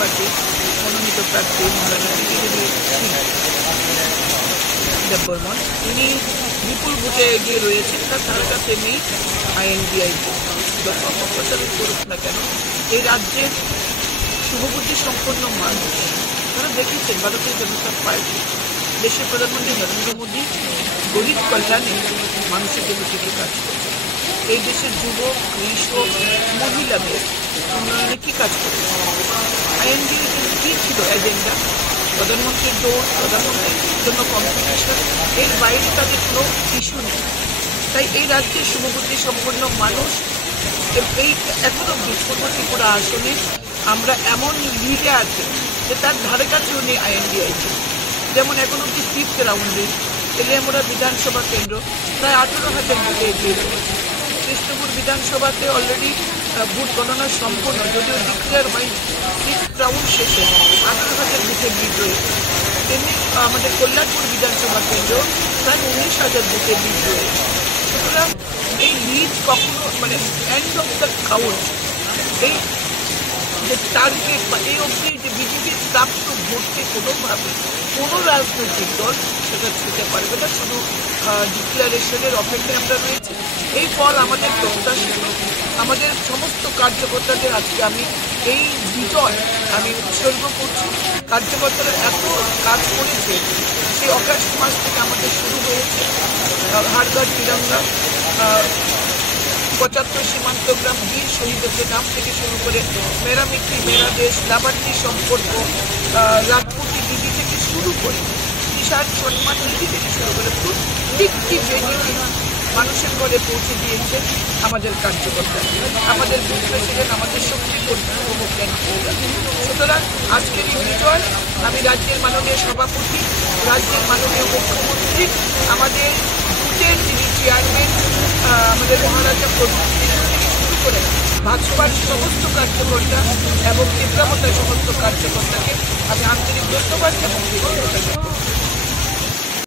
Party মনোনীত প্রার্থী দেববর্মন, তিনি বিপুল ভোটে এগিয়ে রয়েছেন। তার ধারে কাছে নেই INDI অপপ্রচারিত করুক না কেন, এই রাজ্যের শুভবুদ্ধি সম্পন্ন মানুষ তারা দেখেছেন ভারতীয় জনতা পার্টি দেশের প্রধানমন্ত্রী নরেন্দ্র মোদী গরিব কল্যাণে মানুষের জন্য কিছু কাজ করছে। এই দেশের যুবক, কৃষক, মহিলাদের উন্নয়নে কি কাজ করছে? INDI কি ছিল এজেন্ডা? প্রধানমন্ত্রীর দৌড়, প্রধানমন্ত্রীর জন্য কম্পিটিশন, এর বাইরে তাদের কোনো ইস্যু নেই। তাই এই রাজ্যের শুভবুদ্ধি সম্পন্ন মানুষ এই এখনো পূর্ব ত্রিপুরা আসনে আমরা এমন লিডে আছে যে তার ধারে কাছেও নেই INDI। যেমন এখন অব্দি 5th রাউন্ডে তেলিয়ামুড়া বিধানসভা কেন্দ্র প্রায় 18,000 ভোটে এগিয়ে রয়েছে। কৃষ্ণপুর বিধানসভাতে অলরেডি ভোট গণনা সম্পূর্ণ, যদিও ডিক্লেয়ার হয়নি। 6th রাউন্ড শেষে 18,000 ভোটের লিড রয়েছে। তেমনি আমাদের কল্যাণপুর বিধানসভা কেন্দ্র প্রায় 19,000 ভোটের লিড রয়েছে। সুতরাং এই লিড কখনো এন্ড অফ দ্য কাউন্ট, এই যে টার্গেট বা এই অবধি যে বিজেপির প্রাপ্ত ভোটকে কোনোভাবে কোনো রাজনৈতিক দল সেটা ছুঁতে পারবে না। শুধু ডিক্লারেশনের অপেক্ষায় আমরা রয়েছি। এই ফল আমাদের প্রত্যাশিত। আমাদের সমস্ত কার্যকর্তাদের আজকে আমি এই বিজয় আমি উৎসর্গ করছি। কার্যকর্তারা এত কাজ করেছে, সেই অগাস্ট মাস থেকে আমাদের শুরু হয়েছে হারঘাট তিরঙ্গা, 75 সীমান্ত গ্রাম, বীর শহীদদের নাম থেকে শুরু করে মেরা মিত্রি মেরা দেশ, লাভার্থী সম্পর্ক, রাজপুতি দিদি থেকে শুরু করে কিষাণ সম্মান নিধি থেকে শুরু করে প্রত্যেকটি বেনিফিট মানুষের ঘরে পৌঁছে দিয়েছে আমাদের কার্যকর্তা, আমাদের বুথ প্রেসিডেন্ট, আমাদের শক্তি কর্মী। সুতরাং আজকের এই বিজয় আমি রাজ্যের মাননীয় সভাপতি, রাজ্যের মাননীয় মুখ্যমন্ত্রী, আমাদের বুথের যিনি চেয়ারম্যান আমাদের মহারাজা প্রভু থেকে শুরু করে ভাজপার সমস্ত কার্যকর্তা এবং ত্রিপুরামতার সমস্ত কার্যকর্তাকে আমি আন্তরিক ধন্যবাদ এবং কৃতজ্ঞতা।